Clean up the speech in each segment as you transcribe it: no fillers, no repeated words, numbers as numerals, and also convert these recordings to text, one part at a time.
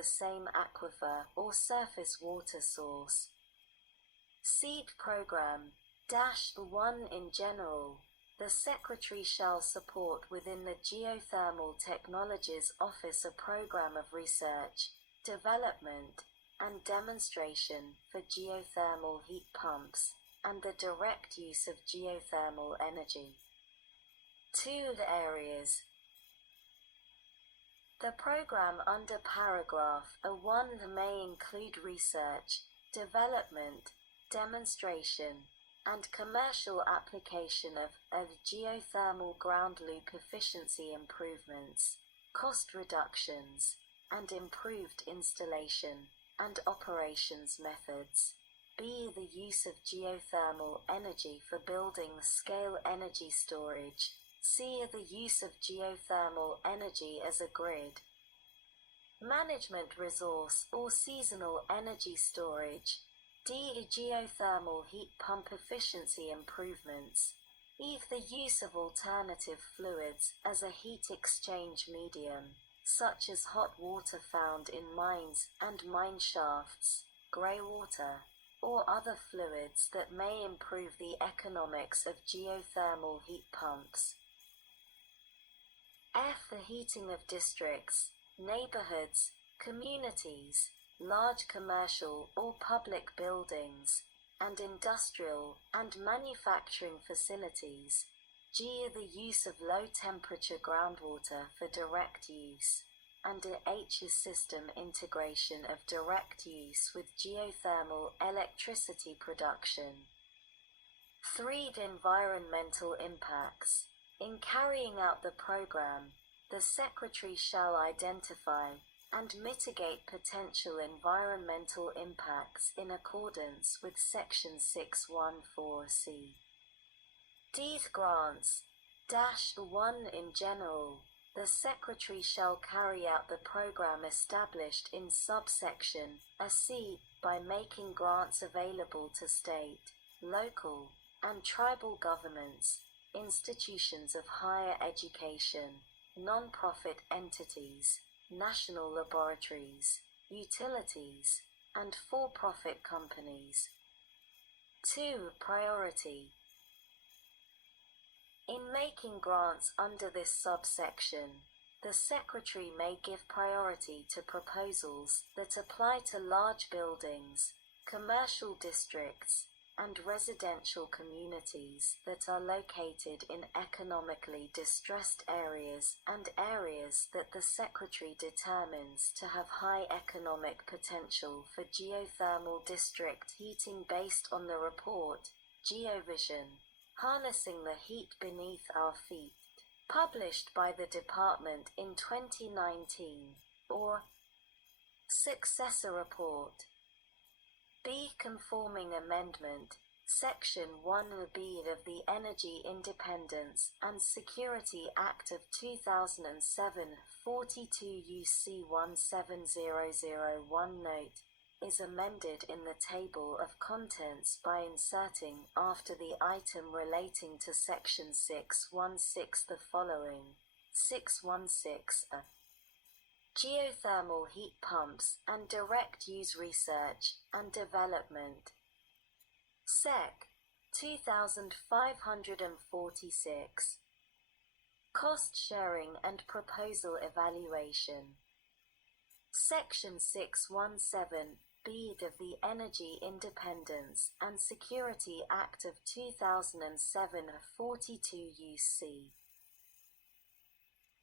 the same aquifer or surface water source. Seed Program -1 In general, the Secretary shall support within the Geothermal Technologies Office a program of research, development, and demonstration for geothermal heat pumps and the direct use of geothermal energy. 2 areas. The program under paragraph A1 may include research, development, demonstration, and commercial application of geothermal ground loop efficiency improvements, cost reductions, and improved installation and operations methods. B. The use of geothermal energy for building scale energy storage. C. The use of geothermal energy as a grid management resource or seasonal energy storage. D. Geothermal heat pump efficiency improvements. E. The use of alternative fluids as a heat exchange medium, such as hot water found in mines and mine shafts, grey water, or other fluids that may improve the economics of geothermal heat pumps. F. The heating of districts, neighborhoods, communities, large commercial or public buildings, and industrial and manufacturing facilities. G. The use of low-temperature groundwater for direct use, and H. System integration of direct use with geothermal electricity production. 3. Environmental impacts. In carrying out the program, the Secretary shall identify and mitigate potential environmental impacts in accordance with Section 614C. D. Grants -1 In general, the Secretary shall carry out the program established in subsection C by making grants available to state, local, and tribal governments, institutions of higher education, non-profit entities, national laboratories, utilities, and for-profit companies. 2. Priority. In making grants under this subsection, the Secretary may give priority to proposals that apply to large buildings, commercial districts, and residential communities that are located in economically distressed areas and areas that the Secretary determines to have high economic potential for geothermal district heating based on the report, GeoVision, Harnessing the Heat Beneath Our Feet, published by the Department in 2019, or Successor Report. B. Conforming Amendment, Section 1B of the Energy Independence and Security Act of 2007, 42 U.C. 17001 Note, is amended in the table of contents by inserting after the item relating to Section 616 the following: 616 Geothermal heat pumps and direct use research and development. Sec. 2546. Cost sharing and proposal evaluation. Section 617B of the Energy Independence and Security Act of 2007, 42 U.C.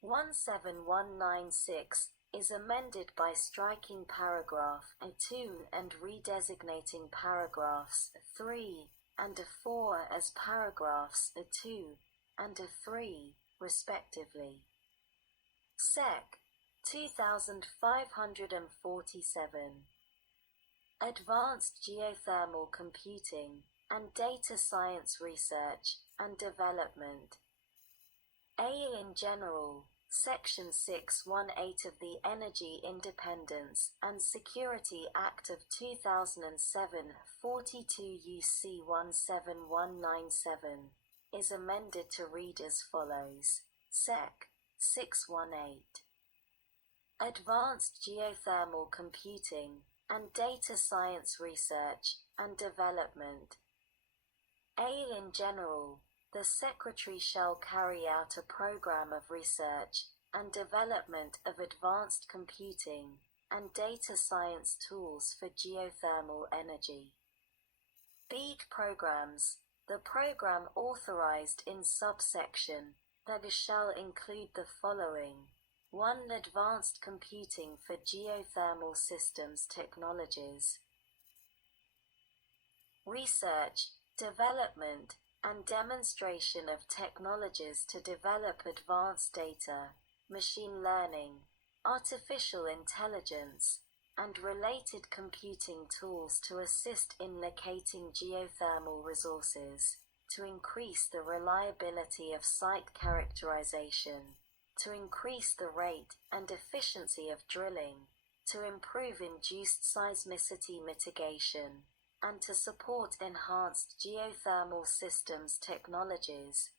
17196 is amended by striking paragraph A2 and redesignating paragraphs 3 and 4 as paragraphs A2 and A3, respectively. Sec. 2547. Advanced Geothermal Computing and Data Science Research and Development. A. In general, Section 618 of the Energy Independence and Security Act of 2007, 42 U.C. 17197, is amended to read as follows: Sec. 618. advanced geothermal computing, and data science research and development. In general, the Secretary shall carry out a program of research and development of advanced computing and data science tools for geothermal energy. Programs. The program authorized in subsection that shall include the following: 1. Advanced computing for geothermal systems technologies. Research, development, and demonstration of technologies to develop advanced data, machine learning, artificial intelligence, and related computing tools to assist in locating geothermal resources, to increase the reliability of site characterization, to increase the rate and efficiency of drilling, to improve induced seismicity mitigation, and to support enhanced geothermal systems technologies.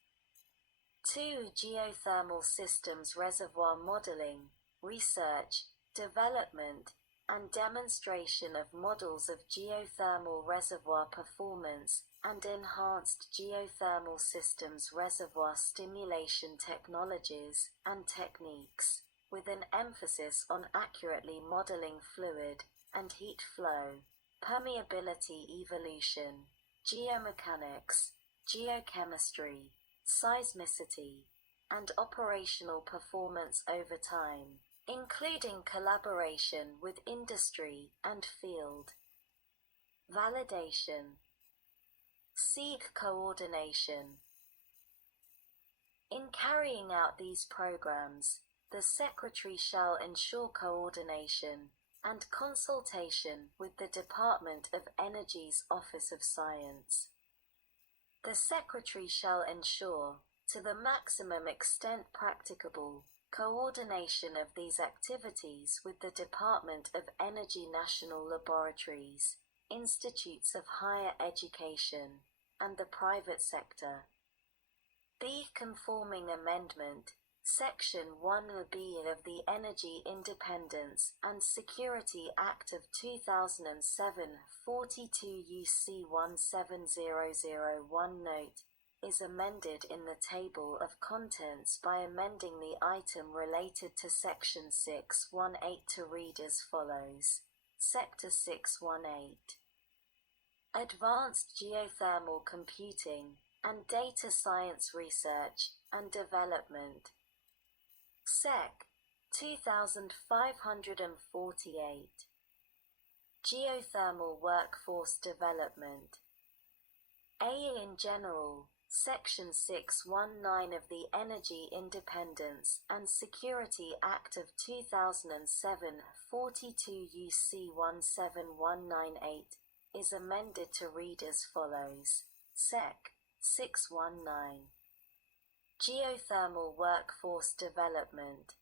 2. Geothermal systems reservoir modeling, research, development, and demonstration of models of geothermal reservoir performance and enhanced geothermal systems reservoir stimulation technologies and techniques, with an emphasis on accurately modeling fluid and heat flow, permeability evolution, geomechanics, geochemistry, seismicity, and operational performance over time, including collaboration with industry and field. Validation. Seek coordination. In carrying out these programs, the Secretary shall ensure coordination and consultation with the Department of Energy's Office of Science. The Secretary shall ensure, to the maximum extent practicable, coordination of these activities with the Department of Energy National Laboratories, institutes of higher education, and the private sector. Conforming amendment, Section 1B of the Energy Independence and Security Act of 2007, 42 U.C. 17001 note, is amended in the table of contents by amending the item related to Section 618 to read as follows. Sector 618. Advanced geothermal computing and data science research and development. Sec. 2548. Geothermal workforce development. In general, Section 619 of the Energy Independence and Security Act of 2007, 42 U.C. 17198, is amended to read as follows. Sec. 619. Geothermal workforce development.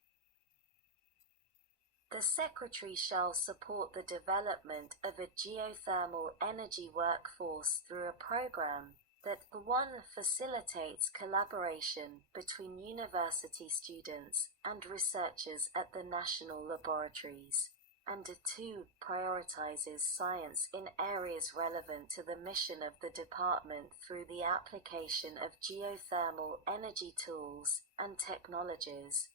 The Secretary shall support the development of a geothermal energy workforce through a program that 1. Facilitates collaboration between university students and researchers at the national laboratories, and 2. Prioritizes science in areas relevant to the mission of the department through the application of geothermal energy tools and technologies.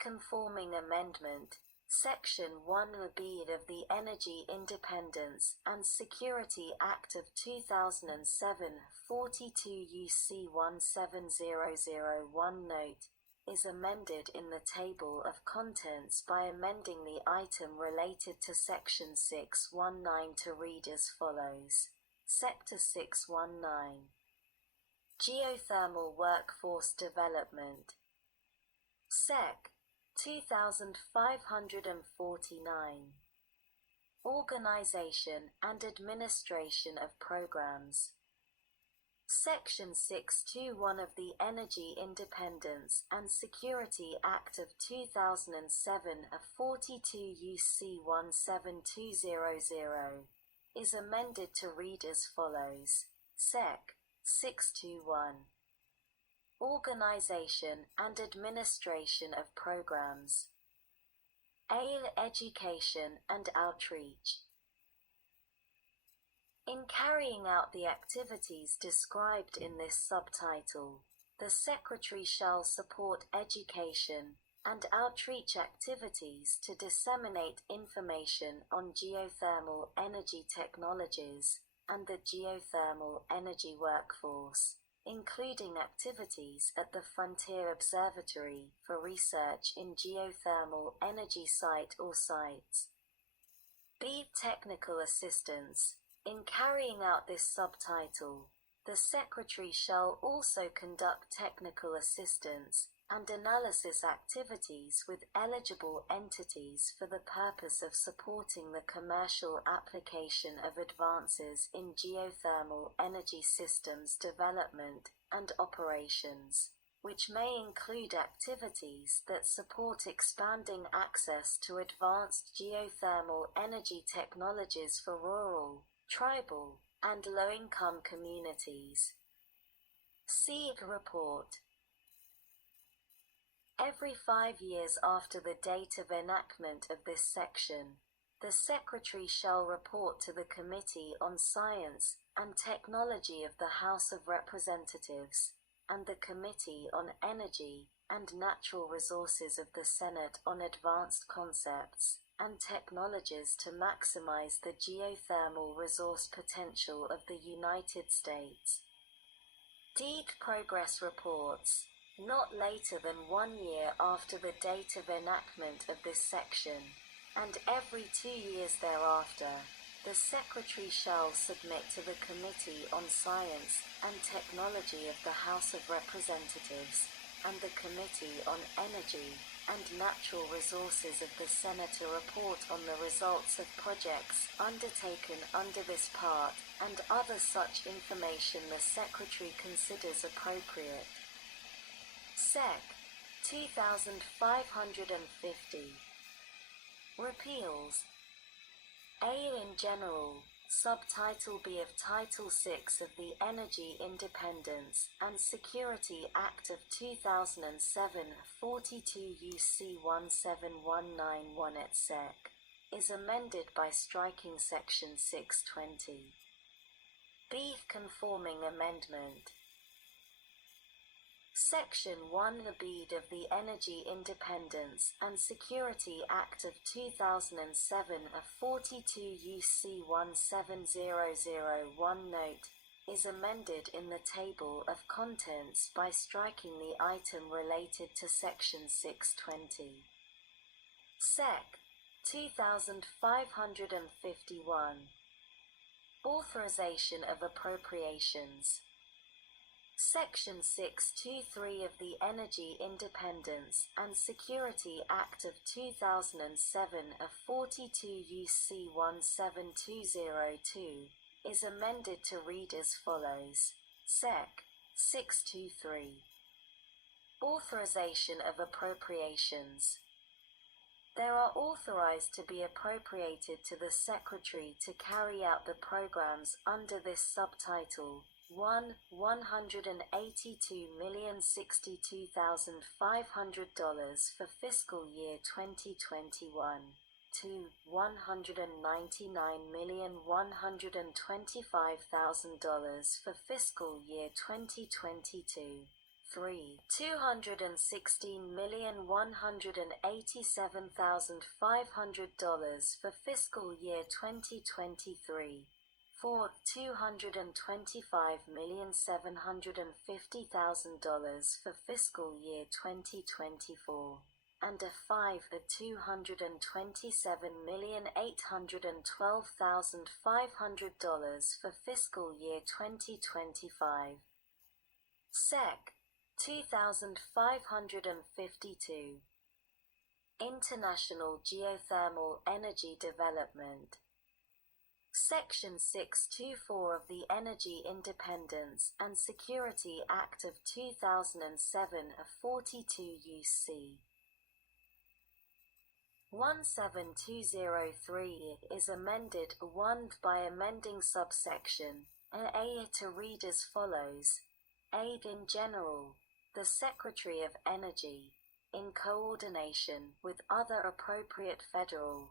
Conforming amendment, Section 1B of the Energy Independence and Security Act of 2007, 42 U.C. 17001 note, is amended in the table of contents by amending the item related to Section 619 to read as follows. Sector 619. Geothermal workforce development. Sec. 2549. Organization and administration of programs. Section 621 of the Energy Independence and Security Act of 2007, 42 U.C. 17200, is amended to read as follows. Sec. 621. Organization and administration of programs. A. Education and outreach. In carrying out the activities described in this subtitle, the Secretary shall support education and outreach activities to disseminate information on geothermal energy technologies and the geothermal energy workforce, including activities at the Frontier Observatory for research in geothermal energy site or sites. B. Technical assistance. In carrying out this subtitle, the Secretary shall also conduct technical assistance and analysis activities with eligible entities for the purpose of supporting the commercial application of advances in geothermal energy systems development and operations, which may include activities that support expanding access to advanced geothermal energy technologies for rural, tribal, and low-income communities. See report. Every 5 years after the date of enactment of this section, the Secretary shall report to the Committee on Science and Technology of the House of Representatives and the Committee on Energy and Natural Resources of the Senate on advanced concepts and technologies to maximize the geothermal resource potential of the United States. Deed progress reports, not later than 1 year after the date of enactment of this section, and every 2 years thereafter, the Secretary shall submit to the Committee on Science and Technology of the House of Representatives and the Committee on Energy and Natural Resources of the Senate a report on the results of projects undertaken under this part and other such information the Secretary considers appropriate. Sec. 2550. Repeals. A. In general, Subtitle B of Title VI of the Energy Independence and Security Act of 2007 42 U.C. 17191 et seq. is amended by striking Section 620. B. Conforming Amendment. Section 1 The Bede of the Energy Independence and Security Act of 2007 42 U.C. 17001 note is amended in the table of contents by striking the item related to Section 620. Sec. 2551. Authorization of Appropriations. Section 623 of the Energy Independence and Security Act of 2007 42 U.C. 17202 is amended to read as follows. Sec. 623. Authorization of Appropriations. There are authorized to be appropriated to the Secretary to carry out the programs under this subtitle: 1. $182,062,500 for fiscal year 2021. 2. $199,125,000 for fiscal year 2022. 3. $216,187,500 for fiscal year 2023. 4. $225,750,000 for fiscal year 2024. And a 5. $227,812,500 for fiscal year 2025. Sec. 2552. International Geothermal Energy Development. Section 624 of the Energy Independence and Security Act of 2007 42 U.C. 17203 is amended 1 by amending subsection A to read as follows. Aid in general, the Secretary of Energy in coordination with other appropriate federal,